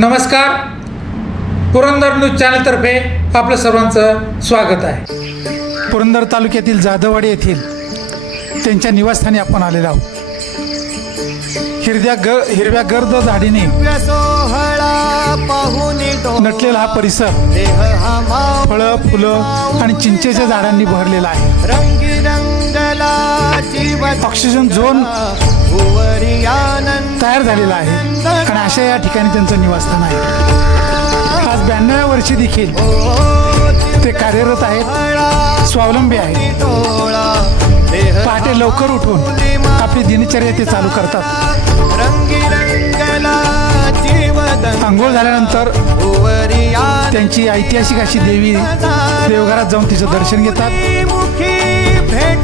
नमस्कार. पुरंदर न्यूज चॅनलतर्फे आपलं सर्वांचं स्वागत आहे. पुरंदर तालुक्यातील जाधववाडी येथील त्यांच्या निवासस्थानी आपण आलेलो आहोत. हिरव्या ग हिरव्या गर्द झाडीने सोहळा पाहुनी नटलेला हा परिसर फळं फुलं आणि चिंचेच्या झाडांनी भरलेला आहे. जीवन ऑक्सिजन झोन तयार झालेला आहे. आणि अशा या ठिकाणी त्यांचं निवासस्थान आहे. आज ब्याण्णव्या वर्षी देखील ते कार्यरत आहेत. स्वावलंबी आहेत. पहाटे लवकर उठून आपली दिनचर्या ते चालू करतात. आंघोळ झाल्यानंतर त्यांची ऐतिहासिक अशी देवी देवघरात जाऊन तिचं दर्शन घेतात.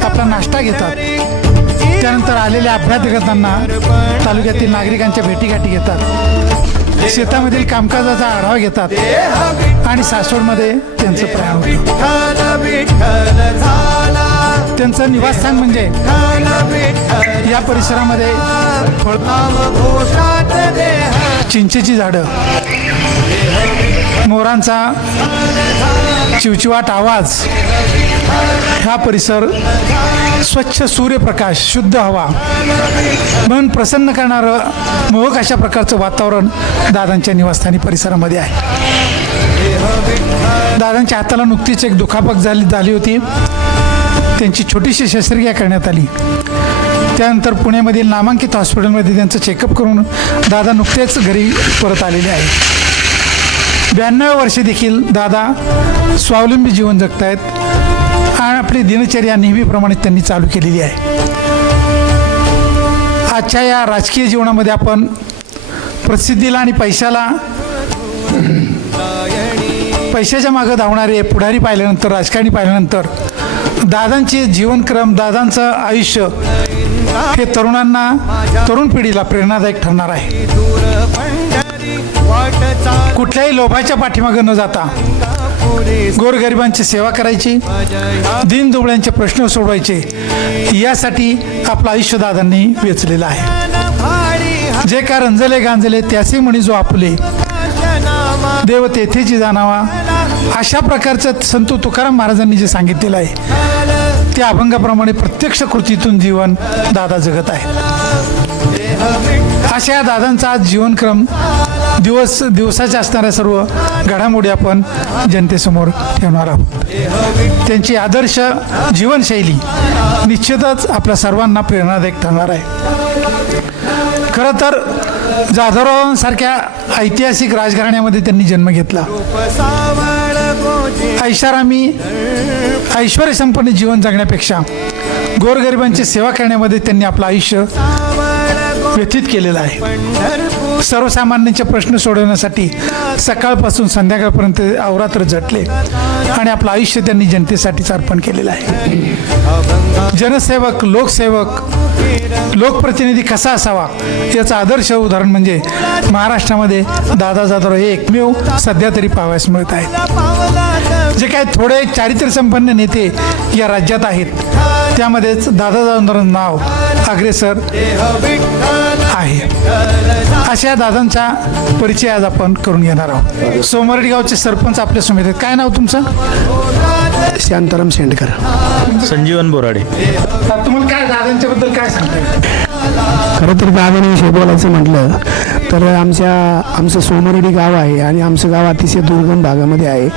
आपला नाश्ता घेतात. त्यानंतर आलेल्या अभ्यागतांना तालुक्यातील नागरिकांच्या भेटीगाठी घेतात. शेतामधील कामकाजाचा आढावा घेतात. आणि सासवडमध्ये त्यांचं प्रयाण होतं त्यांचं निवासस्थान म्हणजे या परिसरामध्ये चिंचेची झाडं. मोरांचा चिवचिवाट आवाज हा परिसर स्वच्छ सूर्यप्रकाश शुद्ध हवा मन प्रसन्न करणारं मोहक अशा प्रकारचं वातावरण दादांच्या निवासस्थानी परिसरामध्ये आहे. दादांच्या हाताला नुकतीच एक दुखापत झाली झाली होती. त्यांची छोटीशी शस्त्रक्रिया करण्यात आली. त्यानंतर पुण्यामधील नामांकित हॉस्पिटलमध्ये त्यांचं चेकअप करून दादा नुकतेच घरी परत आलेले आहे ब्याण्णव वर्षे देखील दादा स्वावलंबी जीवन जगत आहेत आणि आपली दिनचर्या नेहमीप्रमाणे त्यांनी चालू केलेली आहे. आजच्या या राजकीय जीवनामध्ये आपण प्रसिद्धीला आणि पैशाला पैशाच्या मागं धावणारे पुढारी पाहिल्यानंतर राजकारणी पाहिल्यानंतर दादांचे जीवनक्रम दादांचं आयुष्य हे तरुणांना तरुण पिढीला प्रेरणादायक ठरणार आहे. कुठल्याही लोभाच्या पाठीमागं न जाता गोरगरिबांची सेवा करायची दिन दुबळ्यांचे प्रश्न सोडवायचे यासाठी आपलं आयुष्य दादांनी वेचलेलं आहे. जे का रंजले गांजले त्याचे म्हणी जो आपले देव तेथेची जाणावा अशा प्रकारचं संत तुकाराम महाराजांनी जे सांगितलेलं आहे त्या अभंगाप्रमाणे प्रत्यक्ष कृतीतून जीवन दादा जगत आहे. अशा या दादांचा आज जीवनक्रम दिवस दिवसाच्या असणाऱ्या सर्व घडामोडी आपण जनतेसमोर ठेवणार आहोत. त्यांची आदर्श जीवनशैली निश्चितच आपल्या सर्वांना प्रेरणादायक ठरणार आहे. खरं तर जाधवरावांसारख्या ऐतिहासिक राजघराण्यामध्ये त्यांनी जन्म घेतला. ऐशारामी ऐश्वर संपन्न जीवन जगण्यापेक्षा गोरगरिबांची सेवा करण्यामध्ये त्यांनी आपलं आयुष्य व्यतीत केलेलं आहे. सर्वसामान्यांचे प्रश्न सोडवण्यासाठी सकाळपासून संध्याकाळपर्यंत अवरात्र झटले आणि आपलं आयुष्य त्यांनी जनतेसाठीच अर्पण केलेलं आहे. जनसेवक लोकसेवक लोकप्रतिनिधी कसा असावा याचं आदर्श उदाहरण म्हणजे महाराष्ट्रामध्ये दादा जाधव हे एकमेव सध्या तरी पाहावयास मिळत आहेत. जे काही थोडे चारित्र्य संपन्न नेते या राज्यात आहेत त्यामध्येच दादा जाधवरांचं नाव अग्रेसर आहे. अशा दादांचा परिचय आज आपण करून घेणार आहोत. सोमरडी गावचे सरपंच आपल्यासमोर आहेत. काय नाव तुमचं? शांताराम शेंडकर. संजीवन बोराडे. तुम्हाला काय दादांच्या बद्दल काय सांगता येईल? खरं तर गावाविषयी बोलायचं म्हटलं तर आमच्या आमचं सोमरडी गाव आहे आणि आमचं गाव अतिशय दुर्गम भागामध्ये आहे.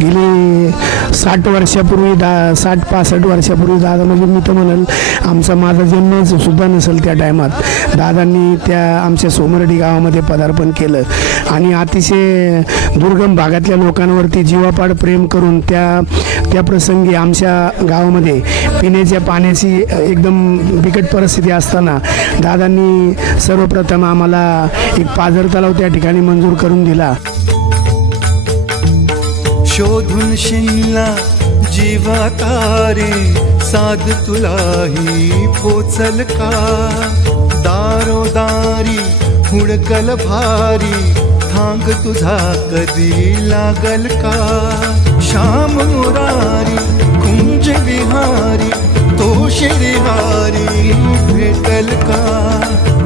गेली साठ वर्षापूर्वी दा साठ पासष्ट वर्षापूर्वी दादा म्हणजे मी तर म्हणाल आमचा माझा जन्म सुद्धा नसेल त्या टायमात. दादांनी त्या आमच्या सोमरडी गावामध्ये पदार्पण केलं. आणि अतिशय दुर्गम भागातल्या लोकांवरती जीवापाड प्रेम करून त्या त्या प्रसंगी आमच्या गावामध्ये पिण्याच्या पाण्याची एकदम बिकट परिस्थिती असताना दादांनी सर्वप्रथम आम्हाला एक पाझर तलाव त्या ठिकाणी मंजूर करून दिला. शोधून शिनला जीवातारे साध तुलाही पोचल का? दारोदारी हुडकल भारी थांग तुझा कधी लागल का? श्याम मुरारी कुंज विहारी तो शिरिहारी चुकेल का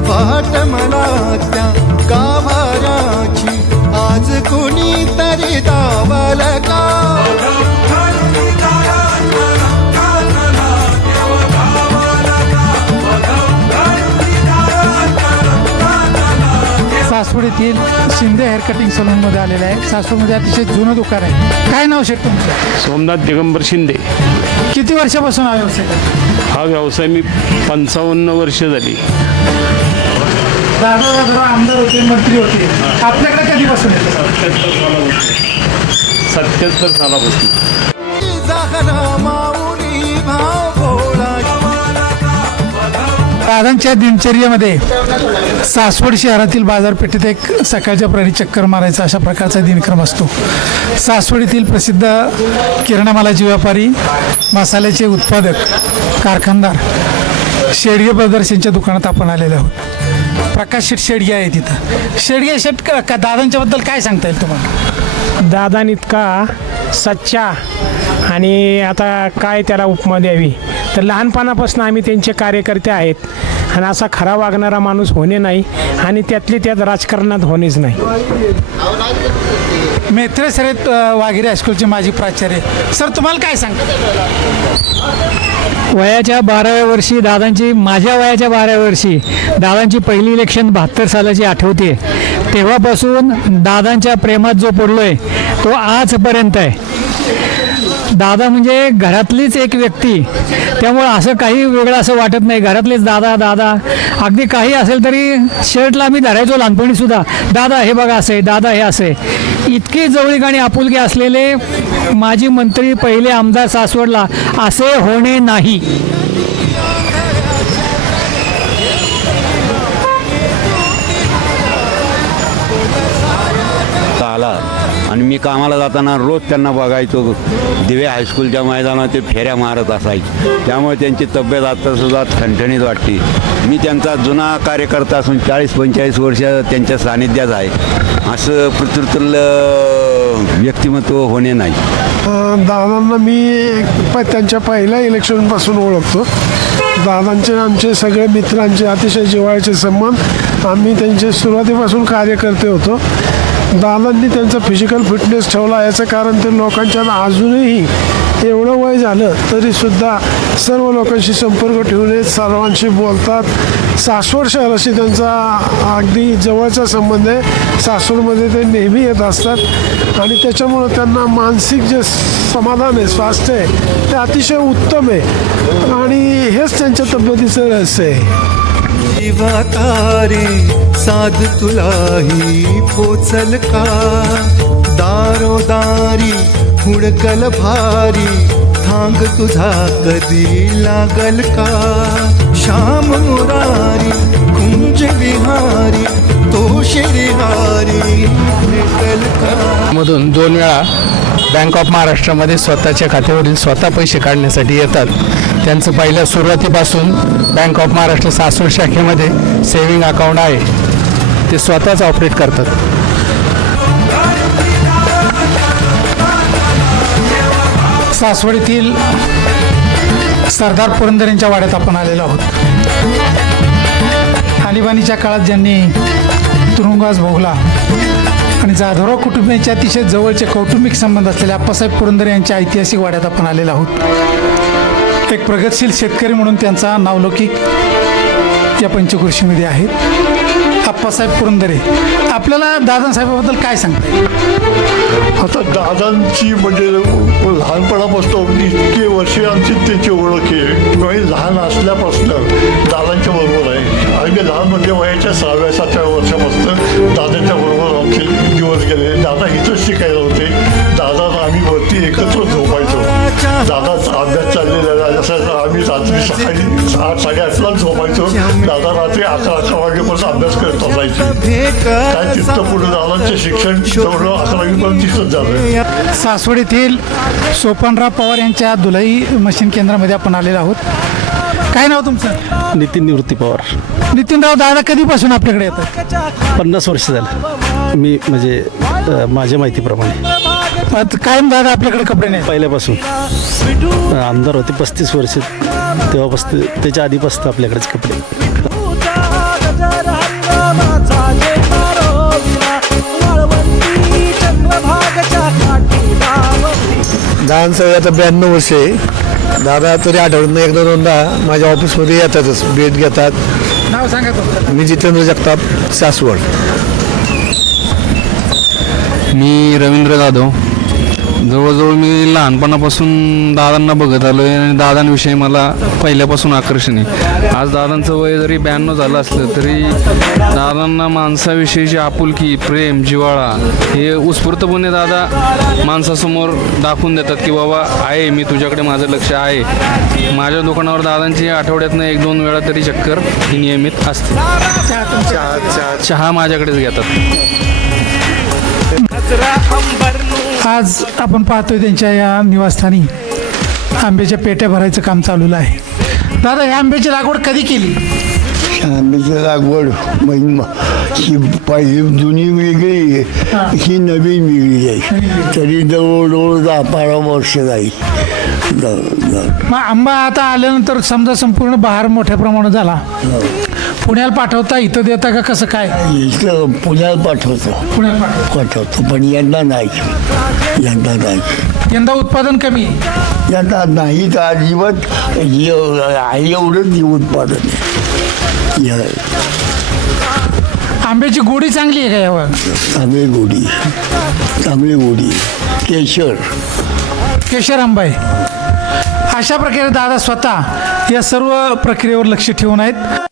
वाट मला त्या गाभाराची आज कुणी तरी दावल का येथील शिंदे हेअर कटिंग सलून मध्ये आलेला आहे. सासवडमध्ये अतिशय जुनं दुकान आहे. काय नाव शेट तुमचं? सोमनाथ दिगंबर शिंदे. किती वर्षापासून हा व्यवसाय करता? हा व्यवसाय मी पंचावन्न वर्ष झाली. दादा दादा आमदार होते मंत्री होते. आपल्याकडे कधीपासून येतं? सत्याहत्तर सालापासून. दादांच्या दिनचर्येमध्ये सासवड शहरातील बाजारपेठेत एक सकाळच्या प्राणी चक्कर मारायचा अशा प्रकारचा दिनक्रम असतो. सासवड येथील प्रसिद्ध किराणामालाचे व्यापारी मसाल्याचे उत्पादक कारखानदार शेडगे ब्रदर्स यांच्या दुकानात आपण आलेलो आहोत. प्रकाश शेट शेडगे आहे तिथं. शेडगे शेट का का- दादांच्याबद्दल काय सांगता येईल तुम्हाला? दादान इतका सच्चा आणि आता काय त्याला उपमा द्यावी? तर लहानपणापासून आम्ही त्यांचे कार्यकर्ते आहेत. आणि असा खरा वागणारा माणूस होणे नाही आणि त्यातली त्यात राजकारणात होणेच नाही. मेत्रे सरेत वाघेरे हायस्कूलचे माजी प्राचार्य. सर तुम्हाला काय सांगता? वयाच्या बाराव्या वर्षी दादांची माझ्या वयाच्या बाराव्या वर्षी दादांची पहिली इलेक्शन बहात्तर सालाची आठवते तेव्हापासून दादांच्या प्रेमात जो पडलो आहे तो आजपर्यंत आहे. दादा म्हणजे घरातलीच एक व्यक्ती. त्यामुळं असं काही वेगळं असं वाटत नाही. घरातलेच दादा दादा. अगदी काही असेल तरी शर्टला आम्ही धरायचो लहानपणीसुद्धा दादा हे बघा असे दादा हे असे इतकी जवळीक आणि आपुलकी असलेले माजी मंत्री पहिले आमदार सासवडला असे होणे नाही. आला आणि मी कामाला जाताना रोज त्यांना बघायचो दिवे हायस्कूलच्या मैदानात ते फेऱ्या मारत असायचे. त्यामुळे त्यांची तब्येत आत्तासुद्धा ठणठणीत वाटते. मी त्यांचा जुना कार्यकर्ता असून चाळीस पंचेचाळीस वर्ष त्यांच्या सानिध्यात आहे. असं पृथ्वीतलं व्यक्तिमत्व होणे नाही. दादांना मी त्यांच्या पहिल्या इलेक्शनपासून ओळखतो. दादांचे आमचे सगळे मित्रांचे अतिशय जिव्हाळ्याचे संबंध आम्ही त्यांचे सुरुवातीपासून कार्यकर्ते होतो. दादांनी त्यांचा फिजिकल फिटनेस ठेवला. याचं कारण ते लोकांच्या अजूनही एवढं वय झालं तरीसुद्धा सर्व लोकांशी संपर्क ठेवून सर्वांशी बोलतात. सासवड शहराशी त्यांचा अगदी जवळचा संबंध आहे. सासवडमध्ये ते नेहमी येत असतात आणि त्याच्यामुळं त्यांना मानसिक जे समाधान आहे स्वास्थ्य आहे ते अतिशय उत्तम आहे. आणि हेच त्यांच्या तब्येतीचं रहस्य आहे. जीवा साध तुलाही पोचल का? दारोदारी हुडकल भारी थांग तुझा कधी लागल का? श्याम मुरारी कुंज विहारी तो शिरिहारी का मधून दोन वेळा बँक ऑफ महाराष्ट्रामध्ये स्वतःच्या खात्यावरील स्वतः पैसे काढण्यासाठी येतात. त्यांचं पहिल्या सुरुवातीपासून बँक ऑफ महाराष्ट्र सासवड शाखेमध्ये सेविंग अकाउंट आहे. ते स्वतःच ऑपरेट करतात. सासवड येथील सरदार पुरंदर यांच्या वाड्यात आपण आलेलो आहोत. आणीबाणीच्या काळात ज्यांनी तुरुंगास भोगला आणि जाधवराव कुटुंबियांचे अतिशय जवळचे कौटुंबिक संबंध असलेले अप्पासाहेब पुरंदर यांच्या ऐतिहासिक वाड्यात आपण आलेलो आहोत. एक प्रगतशील शेतकरी म्हणून त्यांचा नावलौकिक या पंचकृषीमध्ये आहेत अप्पासाहेब पुरंदरे आपल्याला दादासाहेबाबद्दल काय सांगता येईल? आता दादांची म्हणजे लहानपणापासून इतके वर्षे आमची त्याची ओळख आहे. मी लहान असल्यापासून दादांच्या बरोबर आहे. अगदी लहान म्हणजे वयाच्या सहाव्या सातव्या वर्षापासून दादांच्या बरोबर आमची गेले दादा इथंच शिकायला होते. दादा आम्ही वरती एकत्र झोपायचो. दादाचा अभ्यास चाललेला असायचा आम्ही रात्री सकाळी आठ साडेआठला झोपायचो. दादा रात्री अकरा अकरा वाजेपर्यंत अभ्यास करत असायचे काय तिथं पुढे दादांचं शिक्षण तेवढं अकरावीपर्यंत तिथंच झालं. सासवड येथील सोपानराव पवार यांच्या दुलई मशीन केंद्रामध्ये आपण आलेलो आहोत. काय नाव तुमचं? नितीन निवृत्ती पवार. नितीनराव दादा कधीपासून आपल्याकडे येतात? पन्नास वर्ष झालं. मी म्हणजे अ, माझ्या माहितीप्रमाणे. आता कायम दादा आपल्याकडे कपडे नाही. पहिल्यापासून. अ, आमदार होते पस्तीस वर्ष. तेव्हापासून त्याच्या आधीपासून आपल्याकडेच कपडे. दादांचं आता ब्याण्णव वर्ष आहे. दादा तरी आठवड्यातनं एकदा दोनदा माझ्या ऑफिसमध्ये येतातच. भेट घेतात. नाव सांगा तुमचं. मी जितेंद्र जगताप सासवड. मी रवींद्र जाधव. जवळजवळ मी लहानपणापासून दादांना बघत आलो आहे आणि दादांविषयी मला पहिल्यापासून आकर्षण आहे. आज दादांचं वय जरी ब्याण्णव झालं असलं तरी दादांना माणसाविषयीची आपुलकी प्रेम जिव्हाळा हे उत्स्फूर्तपणे दादा माणसासमोर दाखवून देतात की बाबा आहे मी तुझ्याकडे माझं लक्ष आहे. माझ्या दुकानावर दादांची आठवड्यातनं एक दोन वेळा तरी चक्कर ही नियमित असते. चहा माझ्याकडेच घेतात. आज आपण पाहतोय त्यांच्या या निवासस्थानी आंब्याच्या पेट्या भरायचं काम चालू आहे. दादा ह्या आंब्याची लागवड कधी केली? आंब्याची लागवड महिमा ही पहिली जुनी वेगळी आहे. ही. नवीन वेगळी आहे. तरी जवळजवळ दहा बारा वर्ष जाईल द- द- मग आंबा आता आल्यानंतर समजा संपूर्ण बहार मोठ्या प्रमाणात झाला. पुण्याला पाठवता इथं देता का कसं काय? इथं पुण्याला पाठवतो. पुण्याला पाठवता. पाठवतो पण यंदा नाही. यंदा नाही. यंदा उत्पादन कमी आहे. यंदा नाही तर अजिबात एव- आहे एवढंच हे उत्पादन आहे. या- आंब्याची गोडी चांगली आहे का यावर? चांगली गोडी चांगली गोडी केशर. केशर आंबा अशा प्रकारे दादा स्वतः या सर्व प्रक्रियेवर लक्ष ठेवून आहेत.